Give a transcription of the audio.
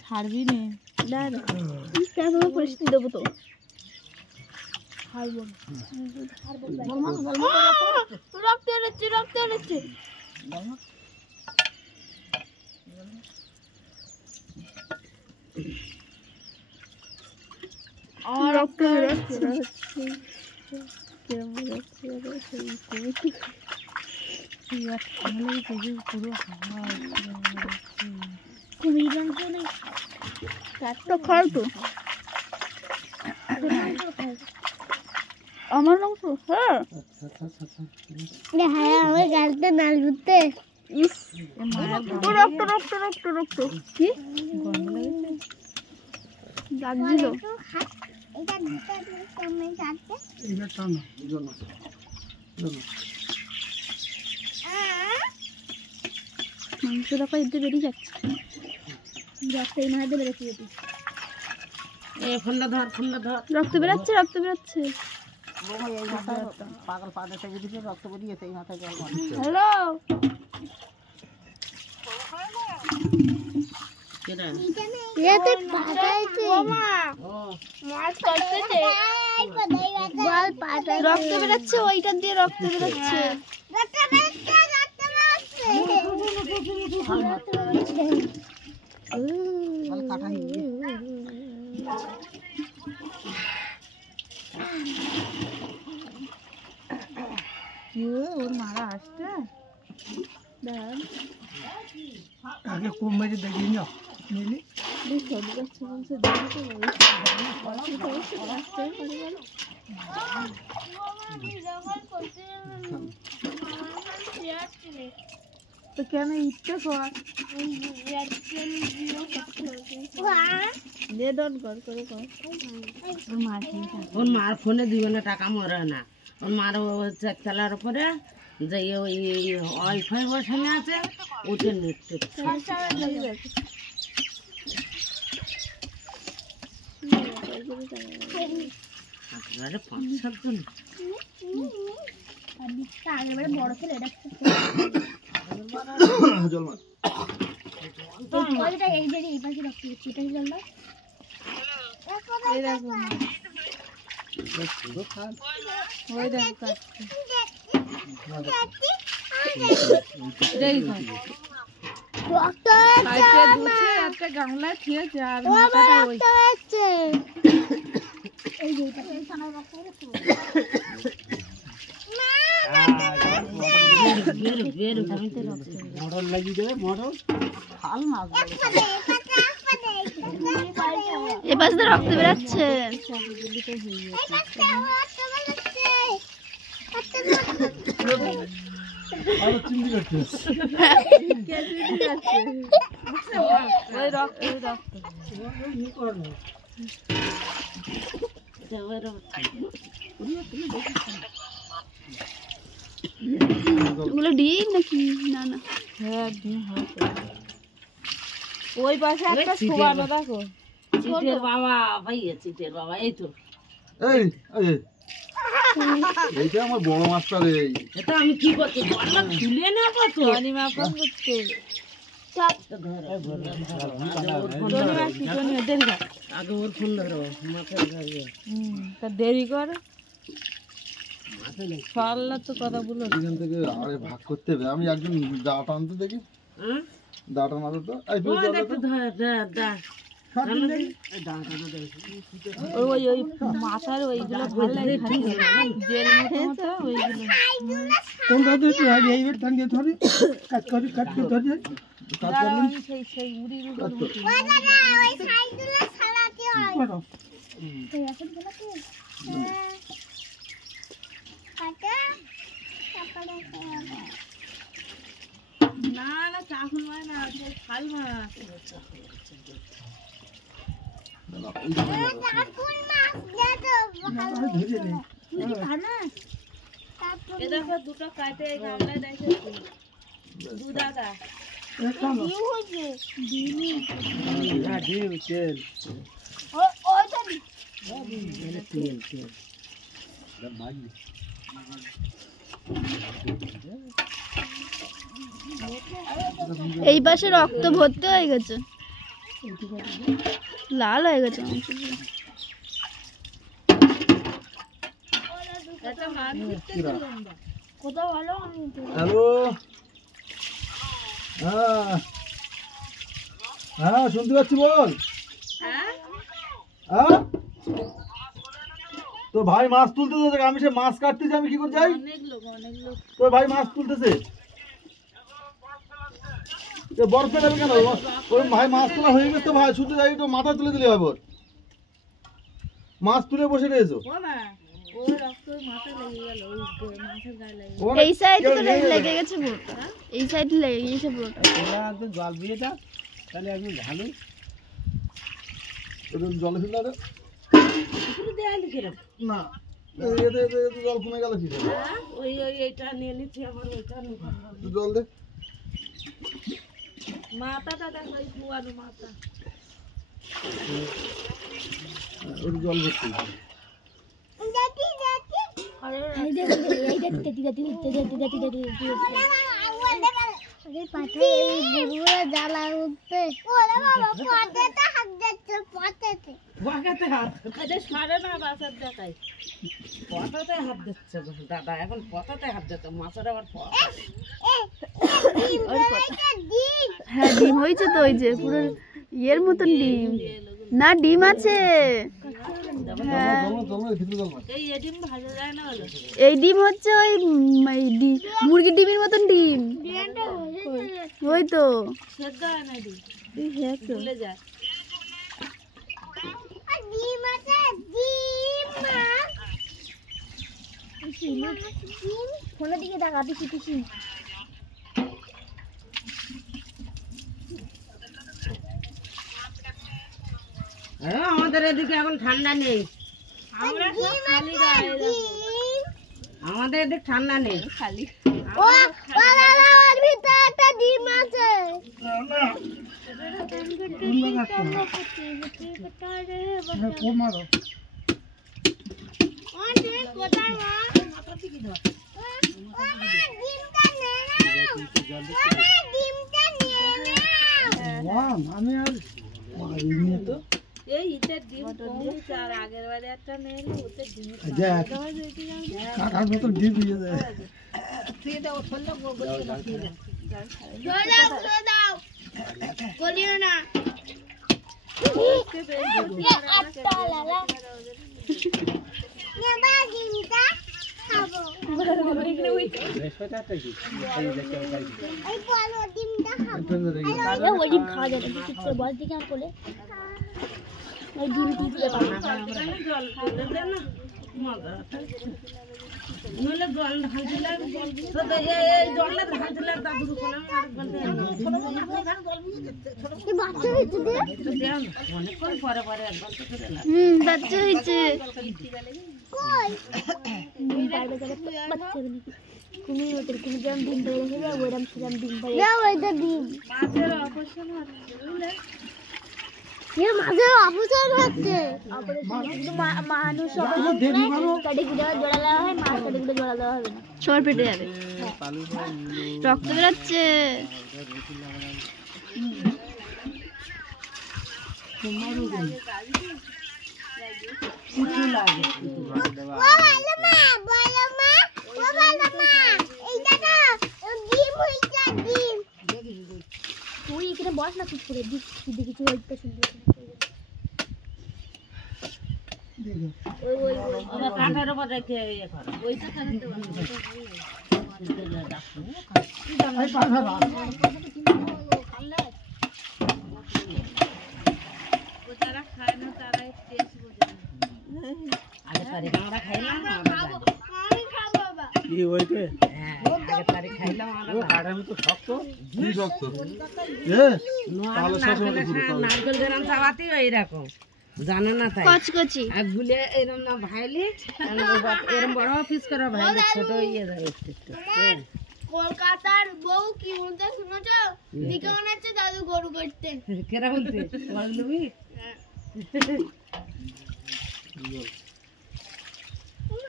ছাড়বি নে পরিস্থিতি দেবো তো রক্ত এড়েছে রক্ত এড়েছে রক্ত খাও তো আমার মাংস হ্যাঁ আমার গালটা নাল বুঝতে রক্ত রক্ত রক্ত রক্ত কি লাগছিল মাংসটা কয়েকটা বেরিয়ে যাচ্ছে রক্ত এই মাঝে বেরোচ্ছে যদি রক্ত বেরোচ্ছে রক্ত বেরোচ্ছে পাগল পা দেখে দিয়েছে রক্ত বেরিয়েছে এই মাথায় জল হ্যালো রক্ত বেরোচ্ছে ওইটা দিয়ে রক্ত বেরোচ্ছে ওর মারা আসছে আগে কম মেরে দেখি না মিলি তো কেন ইচ্ছে কর ওর মার ফোনে দিবে না টাকা মরে না ওর মার চারতলার উপরে যে ওই ওয়াইফাই বসানো আছে ওতে নেট পাঁচ সাতজন বড় ছেলে এই পাশে রাখতে সেটাই জল একটা গামলা খেয়েছে আর মটর লাগিয়ে দেবে মটর খাল মাছ এপাশ দিয়ে রক্ত বেরোচ্ছে ওগুলো ডিম নাকি না না হ্যাঁ ডিম ওই পাশে একটা শোয়ানো দেখো চিটের বাবা ভাইয়া চিটের বাবা এই তো এই এইটা আমার বড় মাছটা রে এটা আমি কি করছি বললাম খুলে না কত পানি মাপা করতে আগে ওর ফোন ধরো মাথায় ধরবে তা দেরি কর সরলা তো কথা বলো এখান থেকে আরে ভাগ করতে হবে আমি একজন দাঁড়াটা আনতে দেখি দাঁড়াটা না তো ওই ওই মাথার ওইগুলো ভালো লাগে জেল মতো ওইগুলো কোনটা দিতে হয় এইবার টাঙ্গে ধরে কাট করে ধরে সেই সেই উড়ির উপর ওই সাইডগুলো ছাড়াতে হয় এই এখন গুলো কি কাটা তারপরে না না চাকুন হয় না খাল মাছ চাকুন মাছ দে তো ভালো ধরে নে তুই খানা এ দেখো দুটো কাটে গামলায় দেখো দুদাদা কি হচ্ছে ডিম না ডিম তেল ওইটা তেল তেল ভাজি এই পাশে রক্ত ভর্তি হয়ে গেছে, লাল হয়ে গেছে মাংসগুলো। হ্যালো, হ্যাঁ হ্যাঁ শুনতে পাচ্ছি, বল। হ্যাঁ তো ভাই মাছ তুলতেছে, আমি সে মাছ কাটতেছি, আমি কি করে যাই? তো ভাই মাছ তুলতেছে, বরফ যাবে কেন? ওই ভাই মাছ তোলা হয়ে গেছে তো ভাই, শুধু যাই একটু মাথা তুলে দিলে হবে। মাছ তুলে বসে রয়েছো, এই সাইডে তো লেগে গেছে পুরোটা, এই সাইডে লেগে গেছে পুরোটা। জল দিয়ে দাও, তাহলে একদম ভালো। জলে ফেললে না, জল কমে গেল কি করে? এইটা নিয়ে নিচ্ছি, আবার ওইটা জল দে, মাথাটা দেখো, পুয়ানো মাথা। জল ভর্তি। জ্বালা উঠতে ওরে বাবা, পথেতে হাত যাচ্ছে, পথেতে বাগাতে হাত সারে না, বাসার দেখাই পথাতে হাত দিচ্ছে দাদা, এখন পথাতে হাত দিচ্ছে, মাছের আবার হ্যাঁ ডিম হয়েছে তো, ওই যে পুরো ইয়ের মতন ডিম, না ডিম আছে। হ্যাঁ এই ডিম হচ্ছে ওই মুরগির ডিমের মতন ডিম, ওই তো ফোনের দিকে দেখা পিছি পিছি। আমাদের এদিকে এখন ঠান্ডা নেই, আমাদের এদিকে ঠান্ডা নেই, খালি ভিতরে একটা ডিম আছে। আমি আর তো এই ইটের ডিম কমেছে, আর আগের বারে একটা নেই, ওতে ডিম কাকার মতন ডিম দিয়ে দেয়। ওই ডিম খাওয়া যাবে, বল দিকে আর বলে ওই ডিম দিতে পারবো। নইলে জল ঢালছিলাম, এই জলটা ঢালছিলাম, দাদুর ওখানে অনেকক্ষণ পরে পরে একবার তো করে এলাম। বাচ্চা হয়েছে, কুমির মতন কুমির যেমন ডিম বেড়ে গেছে, ওইরকম সেরকম ডিম বেড়ে ওইটা ডিম মাছের অপারেশন হচ্ছে, বুঝলে মাঝের অপচয় হচ্ছে। মানুষ কাটে গুঁড়া জোড়া দেওয়া হয়, মাছ কাটে গুঁড়া জোড়া দেওয়া হবে না, সবার পেটে যাবে, রক্ত বেরোচ্ছে। তুই এখানে বস না, চুপ করে দিদি কিছু হইতে শুনবি। কাঠের উপর রেখে ইয়ে করো, ওইটা খাইতে যারা খায় না তারাই টেস্ট বোঝে। আগে তারিখ আমরা খাইলাম, কি ওইতে আগে তারিখ খাইলাম, কাটার মতো শক্ত, কি শক্ত? নারকেল বেরাম চাবাতি এইরকম, জানো না তাই কচকচি আর গুলে এরম না ভাইলি, এরম বড় পিস করে ভাইলি, ছোট ইয়ে যাবে একটু একটু। কলকাতার বউ কি বলতে শুনেছো? দিকে মনে হচ্ছে দাদু গরু করতে। কেরা বলতে বলবি